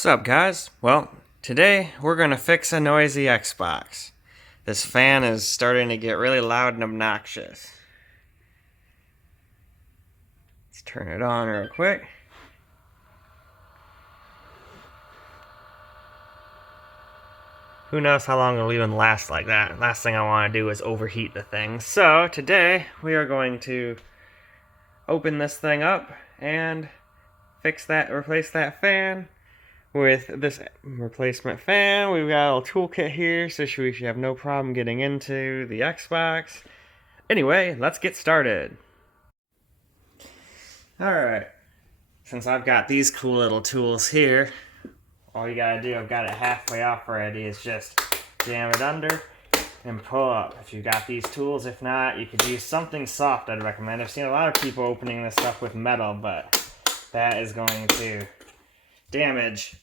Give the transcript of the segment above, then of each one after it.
What's up, guys? Well, today we're going to fix a noisy Xbox. This fan is starting to get really loud and obnoxious. Let's turn it on real quick. Who knows how long it'll even last like that. Last thing I want to do is overheat the thing. So today we are going to open this thing up and replace that fan with this replacement fan. We've got a little toolkit here, so we should have no problem getting into the Xbox. Anyway, let's get started. Alright, since I've got these cool little tools here, all you gotta do, I've got it halfway off already, is just jam it under and pull up. If you got these tools, if not, you could use something soft. I'd recommend. I've seen a lot of people opening this stuff with metal, but that is going to damage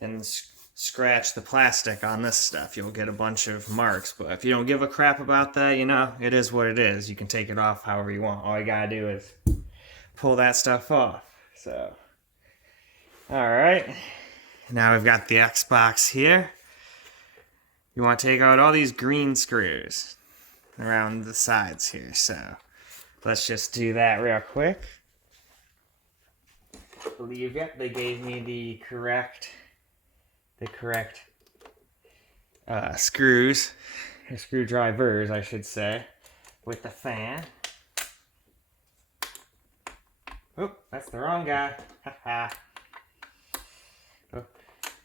and scratch the plastic on this stuff. You'll get a bunch of marks, but if you don't give a crap about that, you know, it is what it is. You can take it off however you want. All you gotta do is pull that stuff off. So, alright, now we've got the Xbox here. You want to take out all these green screws around the sides here, so let's just do that real quick. I believe, yep, they gave me the correct screws, screwdrivers, I should say, with the fan. Oh, that's the wrong guy. Haha. Oh,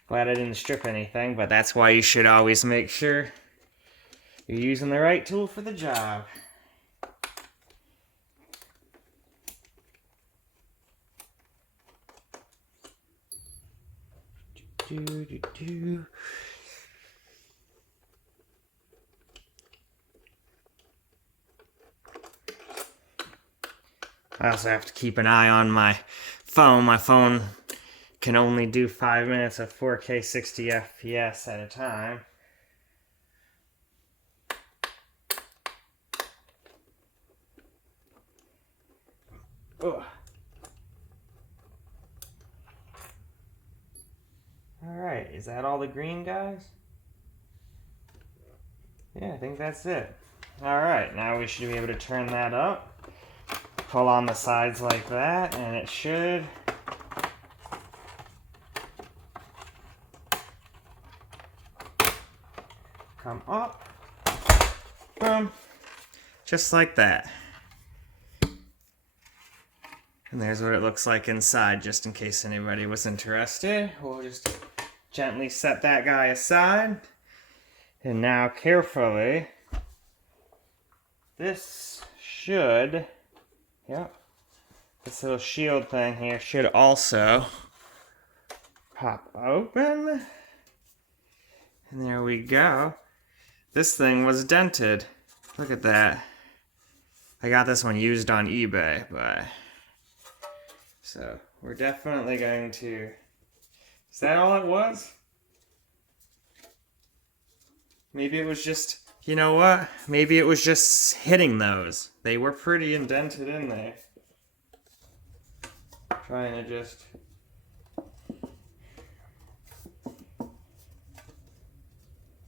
glad I didn't strip anything, but that's why you should always make sure you're using the right tool for the job. I also have to keep an eye on my phone. My phone can only do 5 minutes of 4K 60 FPS at a time. Ugh. Alright, is that all the green guys? Yeah, I think that's it. Alright, now we should be able to turn that up. Pull on the sides like that, and it should come up. Boom. Just like that. And there's what it looks like inside, just in case anybody was interested. We'll just gently set that guy aside. And now carefully, this should, yep, this little shield thing here should also pop open. And there we go. This thing was dented. Look at that. I got this one used on eBay, but so we're definitely going to, is that all it was? Maybe it was just, you know what? Maybe it was just hitting those. They were pretty indented in there. Trying to just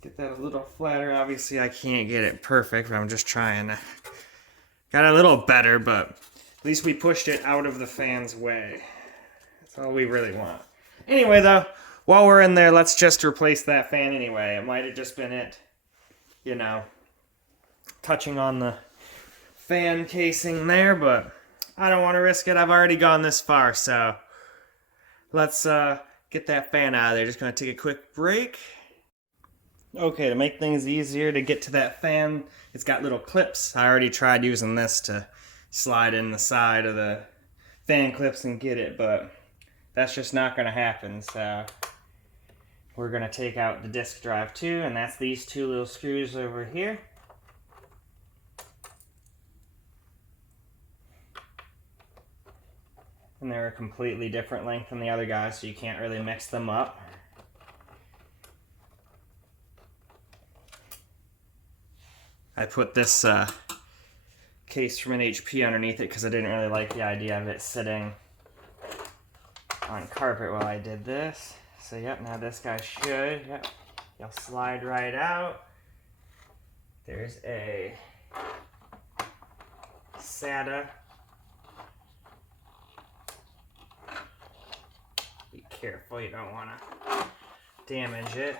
get that a little flatter. Obviously I can't get it perfect, but I'm just trying to. Got a little better, but at least we pushed it out of the fan's way. That's all we really want. Anyway though, while we're in there, let's just replace that fan anyway. It might have just been it, you know, touching on the fan casing there, but I don't want to risk it. I've already gone this far, so let's get that fan out of there. Just going to take a quick break. Okay, to make things easier to get to that fan, it's got little clips. I already tried using this to slide in the side of the fan clips and get it, but that's just not going to happen, so we're going to take out the disk drive too, and that's these two little screws over here. And they're a completely different length than the other guys, so you can't really mix them up. I put this case from an HP underneath it because I didn't really like the idea of it sitting on carpet while I did this. So yep, now this guy should, yep, he'll slide right out. There's a SATA. Be careful, you don't want to damage it.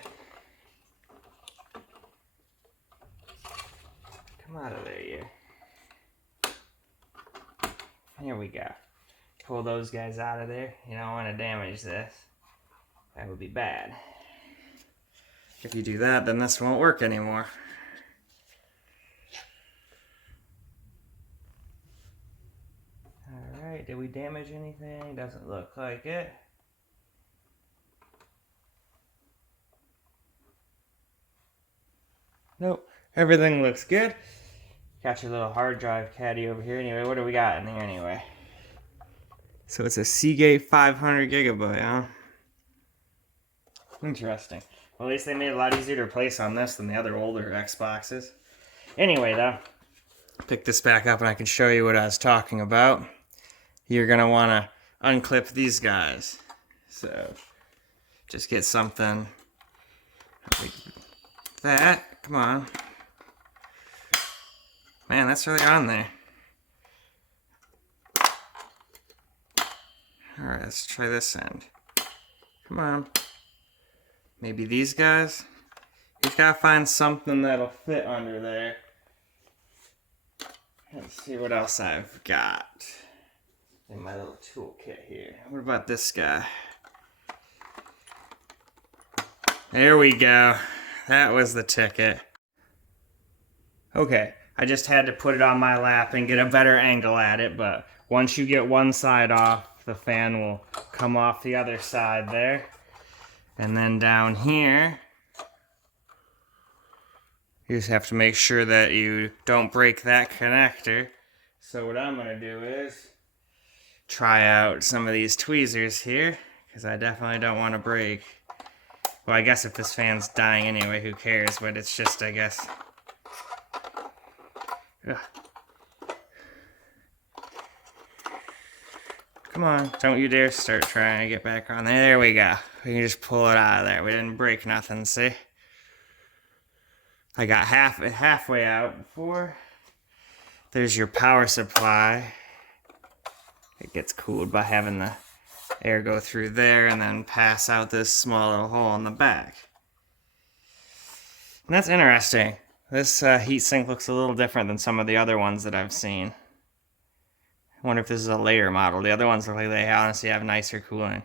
Come out of there, you. Here we go. Pull those guys out of there. You don't want to damage this. That would be bad. If you do that, then this won't work anymore. Alright, did we damage anything? Doesn't look like it. Nope, everything looks good. Got your little hard drive caddy over here. Anyway, what do we got in there anyway? So it's a Seagate 500 gigabyte, huh? Interesting. Well, at least they made it a lot easier to replace on this than the other older Xboxes. Anyway, though, pick this back up and I can show you what I was talking about. You're going to want to unclip these guys. So, just get something like that. Come on. Man, that's really on there. Alright, let's try this end. Come on. Maybe these guys? You just gotta find something that'll fit under there. Let's see what else I've got in my little toolkit here. What about this guy? There we go. That was the ticket. Okay, I just had to put it on my lap and get a better angle at it, but once you get one side off, the fan will come off the other side there. And then down here, you just have to make sure that you don't break that connector. So what I'm going to do is try out some of these tweezers here, because I definitely don't want to break. Well, I guess if this fan's dying anyway, who cares? But it's just, I guess... Ugh. Come on, don't you dare start trying to get back on there. There we go. We can just pull it out of there. We didn't break nothing, see? I got halfway out before. There's your power supply. It gets cooled by having the air go through there and then pass out this small little hole in the back. And that's interesting. This heatsink looks a little different than some of the other ones that I've seen. I wonder if this is a later model. The other ones look like they honestly have nicer cooling.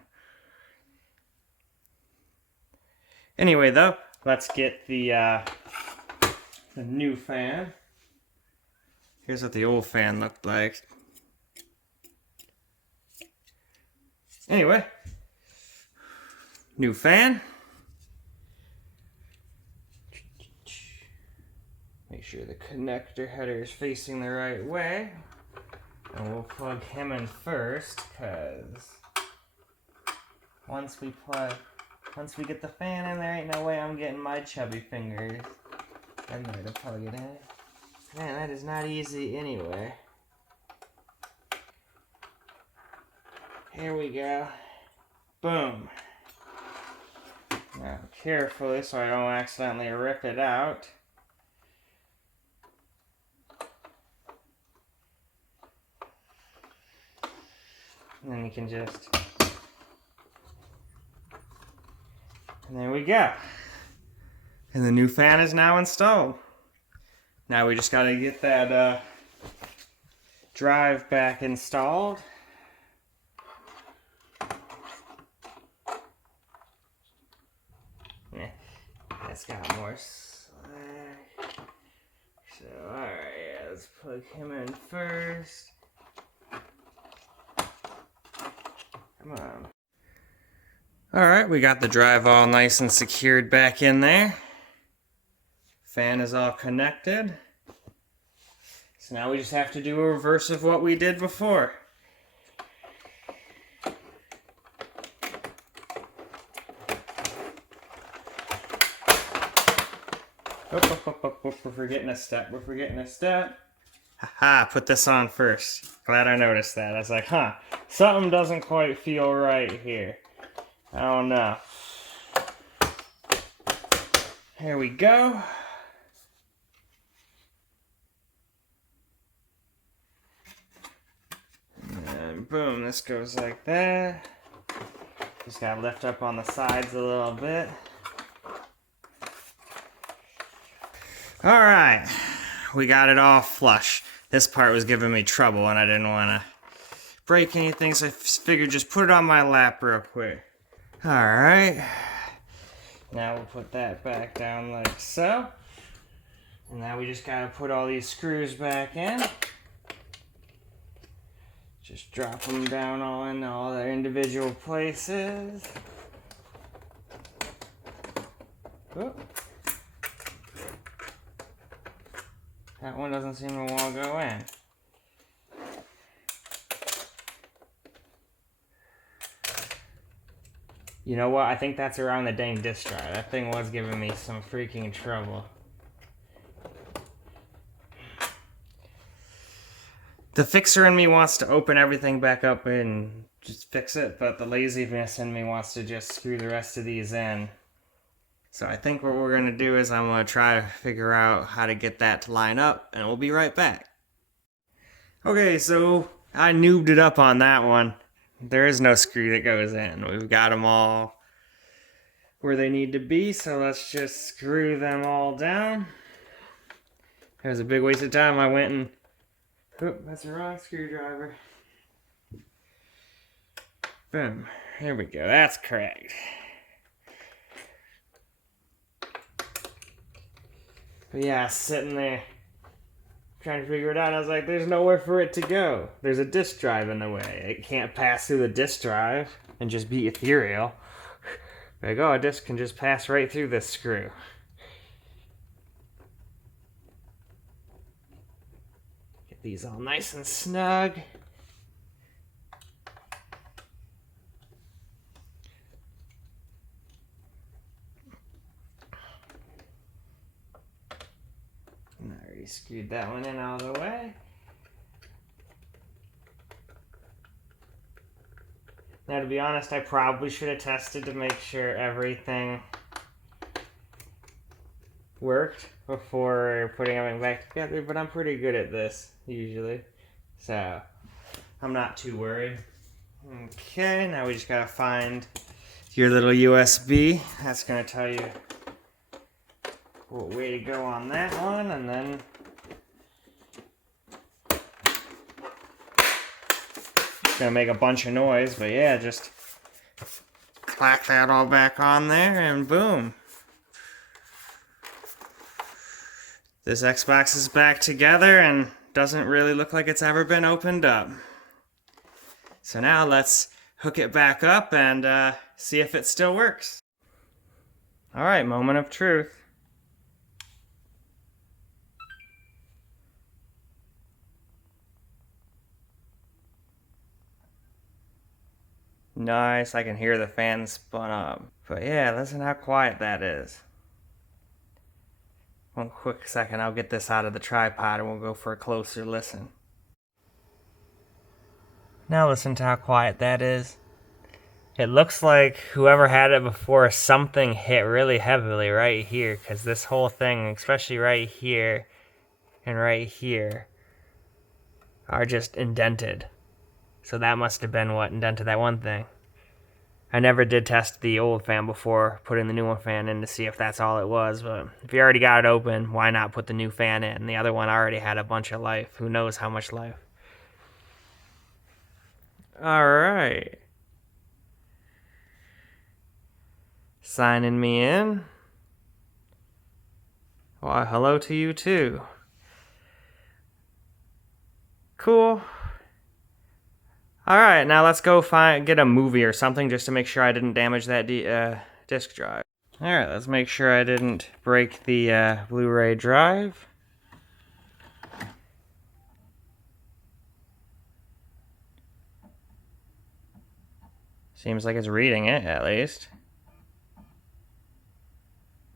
Anyway, though, let's get the new fan. Here's what the old fan looked like. Anyway, new fan. Make sure the connector header is facing the right way. And we'll plug him in first, because once we get the fan in there, ain't no way I'm getting my chubby fingers in there to plug it in. Man, that is not easy anyway. Here we go. Boom. Now, carefully so I don't accidentally rip it out. And then you can just... And there we go. And the new fan is now installed. Now we just gotta get that drive back installed. Yeah, that's got more slack. So, alright, yeah, let's plug him in first. Come on. Alright, we got the drive all nice and secured back in there. Fan is all connected. So now we just have to do a reverse of what we did before. We're forgetting a step. We're forgetting a step. Haha, put this on first. Glad I noticed that. I was like, something doesn't quite feel right here. I don't know. Here we go. And boom, this goes like that. Just gotta lift up on the sides a little bit. Alright, we got it all flush. This part was giving me trouble and I didn't want to break anything, so I figured just put it on my lap real quick. Alright, now we'll put that back down like so. And now we just gotta put all these screws back in. Just drop them down all in all their individual places. Whoop. That one doesn't seem to want to go in. You know what? I think that's around the dang disk drive. That thing was giving me some freaking trouble. The fixer in me wants to open everything back up and just fix it, but the laziness in me wants to just screw the rest of these in. So I think what we're going to do is I'm going to try to figure out how to get that to line up, and we'll be right back. Okay, so I noobed it up on that one. There is no screw that goes in. We've got them all where they need to be, so let's just screw them all down. It was a big waste of time. I went and... Oop, that's the wrong screwdriver. Boom. Here we go. That's correct. But yeah, sitting there trying to figure it out, I was like, there's nowhere for it to go. There's a disk drive in the way. It can't pass through the disk drive and just be ethereal. Like, oh, a disk can just pass right through this screw. Get these all nice and snug. I already screwed that one in out of the way. Now, to be honest, I probably should have tested to make sure everything worked before putting everything back together, but I'm pretty good at this, usually. So, I'm not too worried. Okay, now we just gotta find your little USB. That's gonna tell you what way to go on that one, and then it's gonna make a bunch of noise, but yeah, just clack that all back on there, and boom. This Xbox is back together and doesn't really look like it's ever been opened up. So now let's hook it back up and see if it still works. Alright, moment of truth. Nice, I can hear the fan spun up. But yeah, listen how quiet that is. One quick second, I'll get this out of the tripod and we'll go for a closer listen. Now listen to how quiet that is. It looks like whoever had it before, something hit really heavily right here, because this whole thing, especially right here and right here, are just indented. So that must have been what indented that one thing. I never did test the old fan before putting the new one fan in to see if that's all it was, but if you already got it open, why not put the new fan in? The other one already had a bunch of life. Who knows how much life. Alright. Signing me in. Well, hello to you too. Cool. Alright, now let's go get a movie or something just to make sure I didn't damage that disk drive. Alright, let's make sure I didn't break the Blu-ray drive. Seems like it's reading it, at least.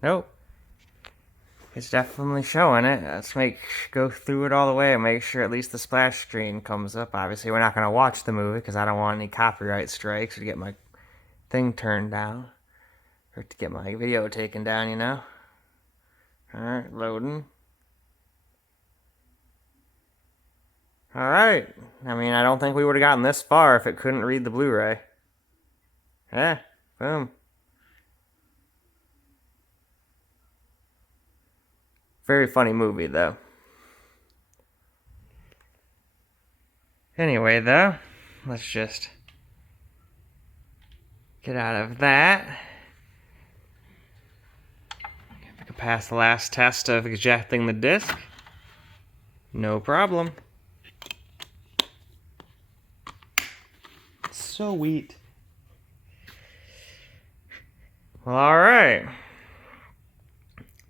Nope. It's definitely showing it. Let's go through it all the way and make sure at least the splash screen comes up. Obviously, we're not going to watch the movie because I don't want any copyright strikes or to get my thing turned down. Or to get my video taken down, you know? Alright, loading. Alright. I mean, I don't think we would have gotten this far if it couldn't read the Blu-ray. Boom. Very funny movie, though. Anyway, though, let's just get out of that. If I can pass the last test of ejecting the disc, no problem. Sweet. Well, alright.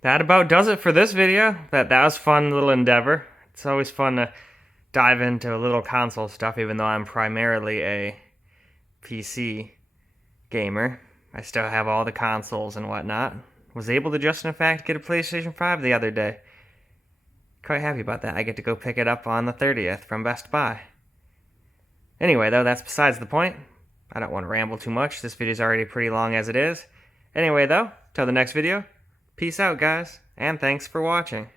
That about does it for this video. That was a fun little endeavor. It's always fun to dive into a little console stuff, even though I'm primarily a PC gamer. I still have all the consoles and whatnot. Was able to just, in fact, get a PlayStation 5 the other day. Quite happy about that. I get to go pick it up on the 30th from Best Buy. Anyway, though, that's besides the point. I don't want to ramble too much. This video's already pretty long as it is. Anyway, though, till the next video, peace out, guys, and thanks for watching.